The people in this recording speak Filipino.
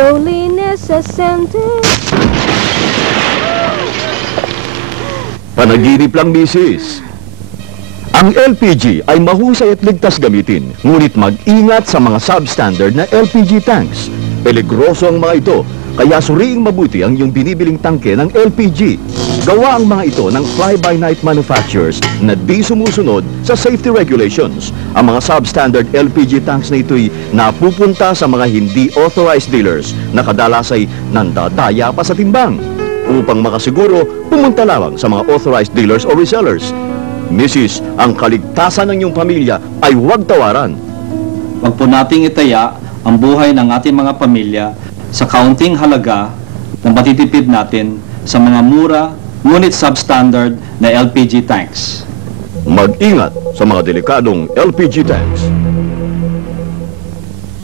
Loneliness has entered. Panaginip lang, misis. Ang LPG ay mahusay at ligtas gamitin, ngunit mag-ingat sa mga substandard na LPG tanks. Peligroso ang mga ito, kaya suriing mabuti ang iyong binibiling tangke ng LPG. Gawa ang mga ito ng fly-by-night manufacturers na di sumusunod sa safety regulations. Ang mga substandard LPG tanks na ito'y napupunta sa mga hindi authorized dealers na kadalas ay nandadaya pa sa timbang. Upang makasiguro, pumunta lamang sa mga authorized dealers o resellers. Mrs., ang kaligtasan ng iyong pamilya ay huwag tawaran. Huwag po nating itaya ang buhay ng ating mga pamilya sa kaunting halaga na matitipid natin sa mga mura ngunit substandard na LPG tanks. Mag-ingat sa mga delikadong LPG tanks.